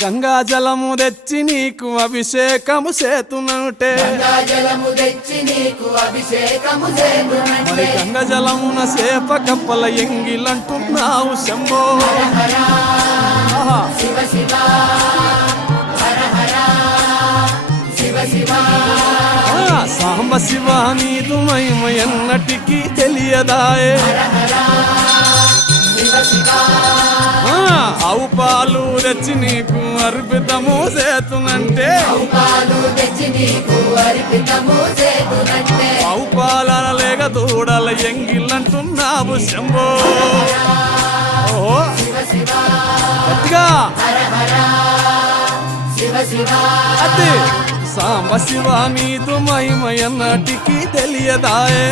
గంగా జలము తెచ్చి నీకు అభిషేకము చేతునంటే మరి గంగా జలమున సేప కప్పల ఎంగిలంటున్నావు శంభో సాంబ శివ నీదు మహిమయన్నటికీ తెలియదాయే ఆవు పాలు తెచ్చి నీకు అర్పితము చేతునంటే ఆవు పాలన లేక దూడల ఎంగిలంటున్నావు శంభో ఓహో గట్టిగా అదే సాంబ శివ నీదు మహిమయన్నటికీ తెలియదాయే